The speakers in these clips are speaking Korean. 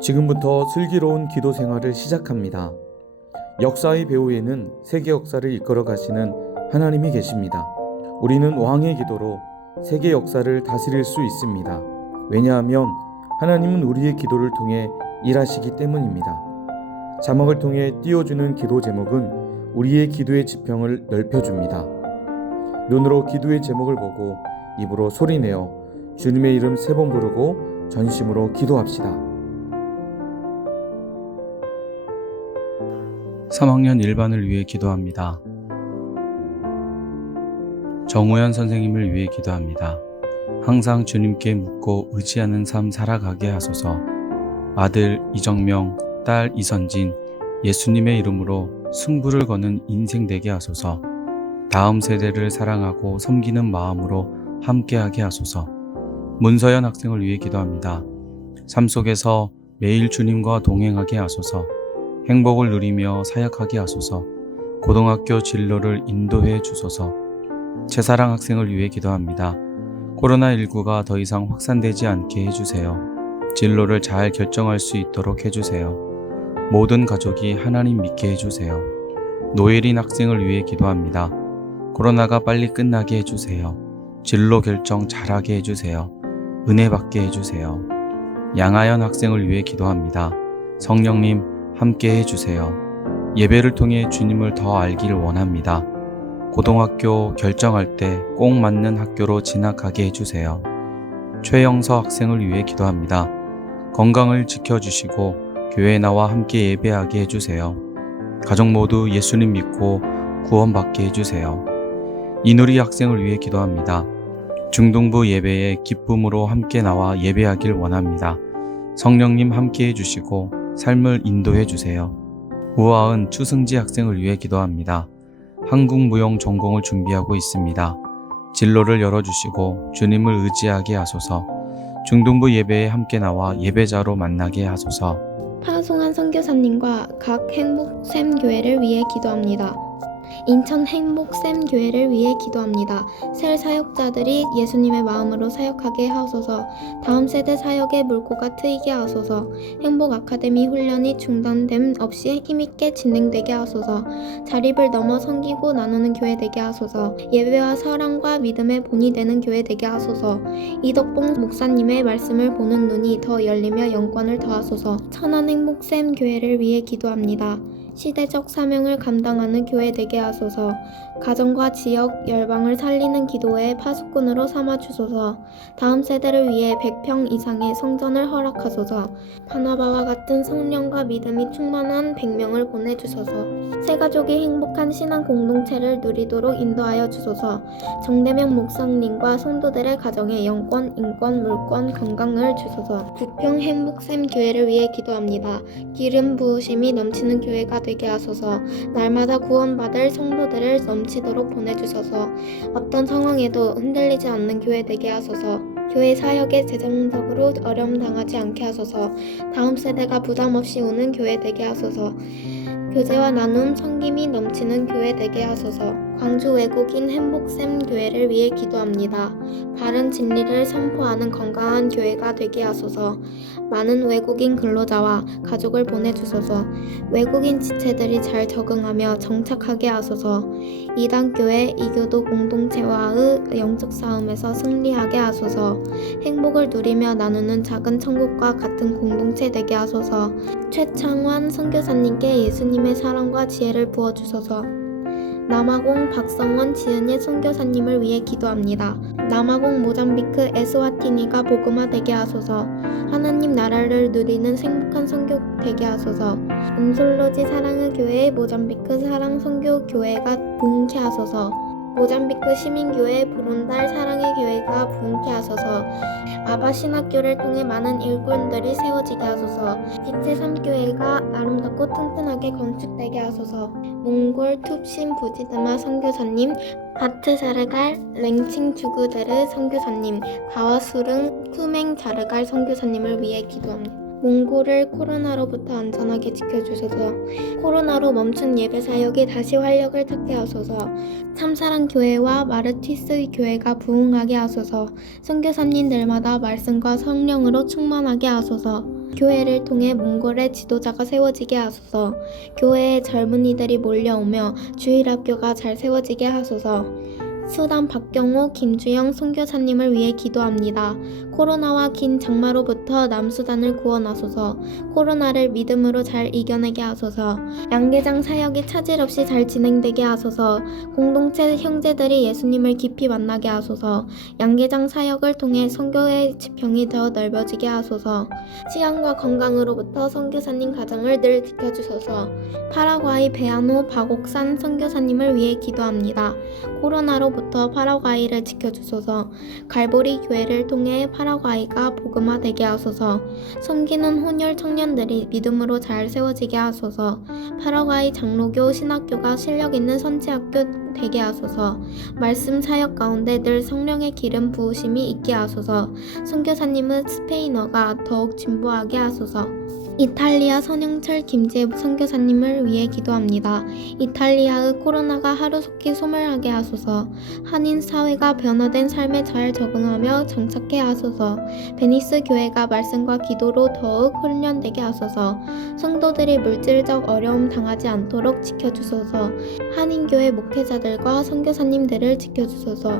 지금부터 슬기로운 기도 생활을 시작합니다. 역사의 배후에는 세계 역사를 이끌어 가시는 하나님이 계십니다. 우리는 왕의 기도로 세계 역사를 다스릴 수 있습니다. 왜냐하면 하나님은 우리의 기도를 통해 일하시기 때문입니다. 자막을 통해 띄워주는 기도 제목은 우리의 기도의 지평을 넓혀줍니다. 눈으로 기도의 제목을 보고 입으로 소리내어 주님의 이름 3번 부르고 전심으로 기도합시다. 3학년 1반을 위해 기도합니다. 정우현 선생님을 위해 기도합니다. 항상 주님께 묻고 의지하는 삶 살아가게 하소서. 아들 이정명, 딸 이선진, 예수님의 이름으로 승부를 거는 인생 되게 하소서. 다음 세대를 사랑하고 섬기는 마음으로 함께하게 하소서. 문서연 학생을 위해 기도합니다. 삶 속에서 매일 주님과 동행하게 하소서. 행복을 누리며 사역하게 하소서. 고등학교 진로를 인도해 주소서. 최사랑 학생을 위해 기도합니다. 코로나19가 더 이상 확산되지 않게 해주세요. 진로를 잘 결정할 수 있도록 해주세요. 모든 가족이 하나님 믿게 해주세요. 노예린 학생을 위해 기도합니다. 코로나가 빨리 끝나게 해주세요. 진로 결정 잘하게 해주세요. 은혜 받게 해주세요. 양하연 학생을 위해 기도합니다. 성령님 함께 해주세요. 예배를 통해 주님을 더 알길 원합니다. 고등학교 결정할 때 꼭 맞는 학교로 진학하게 해주세요. 최영서 학생을 위해 기도합니다. 건강을 지켜주시고 교회에 나와 함께 예배하게 해주세요. 가족 모두 예수님 믿고 구원받게 해주세요. 이누리 학생을 위해 기도합니다. 중등부 예배에 기쁨으로 함께 나와 예배하길 원합니다. 성령님 함께 해주시고 삶을 인도해 주세요. 우아은 추승지 학생을 위해 기도합니다. 한국무용 전공을 준비하고 있습니다. 진로를 열어주시고 주님을 의지하게 하소서. 중등부 예배에 함께 나와 예배자로 만나게 하소서. 파송한 선교사님과 각 행복샘 교회를 위해 기도합니다. 인천 행복샘 교회를 위해 기도합니다. 새 사역자들이 예수님의 마음으로 사역하게 하소서. 다음 세대 사역의 물꼬가 트이게 하소서. 행복 아카데미 훈련이 중단됨 없이 힘있게 진행되게 하소서. 자립을 넘어 섬기고 나누는 교회 되게 하소서. 예배와 사랑과 믿음의 본이 되는 교회 되게 하소서. 이덕봉 목사님의 말씀을 보는 눈이 더 열리며 영권을 더하소서. 천안 행복샘 교회를 위해 기도합니다. 시대적 사명을 감당하는 교회 되게 하소서. 가정과 지역, 열방을 살리는 기도의 파수꾼으로 삼아주소서. 다음 세대를 위해 100평 이상의 성전을 허락하소서. 바나바와 같은 성령과 믿음이 충만한 100명을 보내주소서. 새 가족이 행복한 신앙 공동체를 누리도록 인도하여 주소서. 정대명 목사님과 성도들의 가정에 영권, 인권, 물권, 건강을 주소서. 부평 행복샘 교회를 위해 기도합니다. 기름 부으심이 넘치는 교회가 되게 하소서. 날마다 구원받을 성도들을 넘치도록 보내주소서. 어떤 상황에도 흔들리지 않는 교회 되게 하소서. 교회 사역에 재정적으로 어려움 당하지 않게 하소서. 다음 세대가 부담 없이 오는 교회 되게 하소서. 교제와 나눔, 섬김이 넘치는 교회 되게 하소서. 광주 외국인 행복샘 교회를 위해 기도합니다. 바른 진리를 선포하는 건강한 교회가 되게 하소서. 많은 외국인 근로자와 가족을 보내주소서. 외국인 지체들이 잘 적응하며 정착하게 하소서. 이단교회, 이교도 공동체와의 영적 싸움에서 승리하게 하소서. 행복을 누리며 나누는 작은 천국과 같은 공동체 되게 하소서. 최창환 선교사님께 예수님의 사랑과 지혜를 부어주소서. 남아공 박성원 지은예 선교사님을 위해 기도합니다. 남아공 모잠비크 에스와티니가 복음화되게 하소서. 하나님 나라를 누리는 행복한 선교 되게 하소서. 은솔로지 사랑의 교회 모잠비크 사랑 선교 교회가 부흥케 하소서. 모잠비크 시민교회 브룬달 사랑의 교회가 부흥케 하소서. 아바 신학교를 통해 많은 일꾼들이 세워지게 하소서. 빛의 삶교회가 아름답고 튼튼하게 건축되게 하소서. 몽골 툽신 부지드마 선교사님, 바트자르갈 랭칭 주구데르 선교사님, 가와수릉 쿠맹 자르갈 선교사님을 위해 기도합니다. 몽골을 코로나로부터 안전하게 지켜주소서. 코로나로 멈춘 예배 사역이 다시 활력을 찾게 하소서. 참사랑 교회와 마르티스 교회가 부흥하게 하소서. 선교사님들마다 말씀과 성령으로 충만하게 하소서. 교회를 통해 몽골의 지도자가 세워지게 하소서. 교회에 젊은이들이 몰려오며 주일학교가 잘 세워지게 하소서. 수단 박경호, 김주영 선교사님을 위해 기도합니다. 코로나와 긴 장마로부터 남수단을 구원하소서. 코로나를 믿음으로 잘 이겨내게 하소서. 양계장 사역이 차질 없이 잘 진행되게 하소서. 공동체 형제들이 예수님을 깊이 만나게 하소서. 양계장 사역을 통해 선교의 지평이 더 넓어지게 하소서. 치안과 건강으로부터 선교사님 가정을 늘 지켜주소서. 파라과이 베아노 박옥산 선교사님을 위해 기도합니다. 코로나로부터 파라과이를 지켜주소서. 갈보리 교회를 통해 파라과이가 복음화되게 하소서. 섬기는 혼혈 청년들이 믿음으로 잘 세워지게 하소서. 파라과이 장로교 신학교가 실력 있는 선지학교 되게 하소서. 말씀 사역 가운데 늘 성령의 기름 부으심이 있게 하소서. 선교사님은 스페인어가 더욱 진보하게 하소서. 이탈리아 선영철 김재 선교사님을 위해 기도합니다. 이탈리아의 코로나가 하루속히 소멸하게 하소서. 한인 사회가 변화된 삶에 잘 적응하며 정착해 하소서. 베니스 교회가 말씀과 기도로 더욱 훈련되게 하소서. 성도들이 물질적 어려움 당하지 않도록 지켜주소서. 한인교회 목회자들과 선교사님들을 지켜주소서.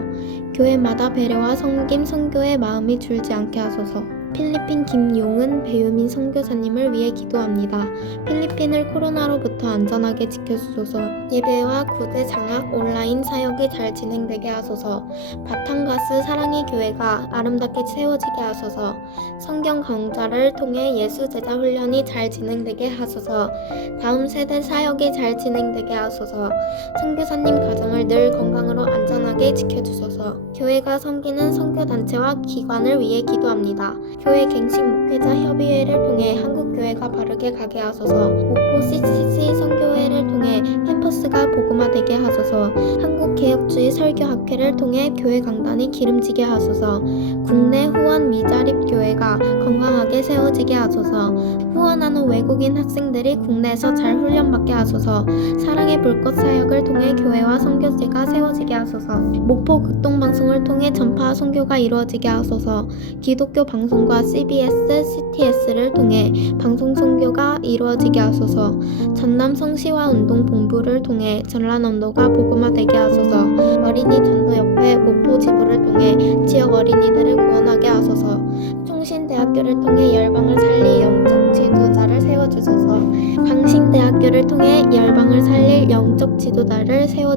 교회마다 배려와 섬김 선교의 마음이 줄지 않게 하소서. 필리핀 김용은 배유민 선교사님을 위해 기도합니다. 필리핀을 코로나로부터 안전하게 지켜주소서. 예배와 구제 장학 온라인 사역이 잘 진행되게 하소서. 바탕가스 사랑의 교회가 아름답게 세워지게 하소서. 성경 강좌를 통해 예수 제자 훈련이 잘 진행되게 하소서. 다음 세대 사역이 잘 진행되게 하소서. 선교사님 가정을 늘 건강으로 안전하게 지켜주소서. 교회가 섬기는 선교단체와 기관을 위해 기도합니다. 교회 갱신 목회자 협의회를 통해 한국교회가 바르게 가게 하소서. 목포 CCC 선교회를 통해 캠퍼스가 복음화되게 하소서. 한국개혁주의 설교학회를 통해 교회 강단이 기름지게 하소서. 국내 후원 미자립 교회가 건강하게 세워지게 하소서. 후원하는 외국인 학생들이 국내에서 잘 훈련받게 하소서. 사랑의 불꽃 사역을 통해 교회와 선교제가 세워지게 하소서. 목포 극동방송을 통해 전파 선교가 이루어지게 하소서. 기독교 방송과 CBS, CTS를 통해 방송 선교가 이루어지게 하소서. 전남 성시와 운동 본부를 통해 전라남도가 복음화되게 하소서. 어린이 전도협회 목포 지부를 통해 지역 어린이들을 구원하게 하소서. 총신대학교를 통해 열방을 살릴 영적 지도자를 세워주소서. 강신대학교를 통해 열방을 살릴 영적 지도자를 세워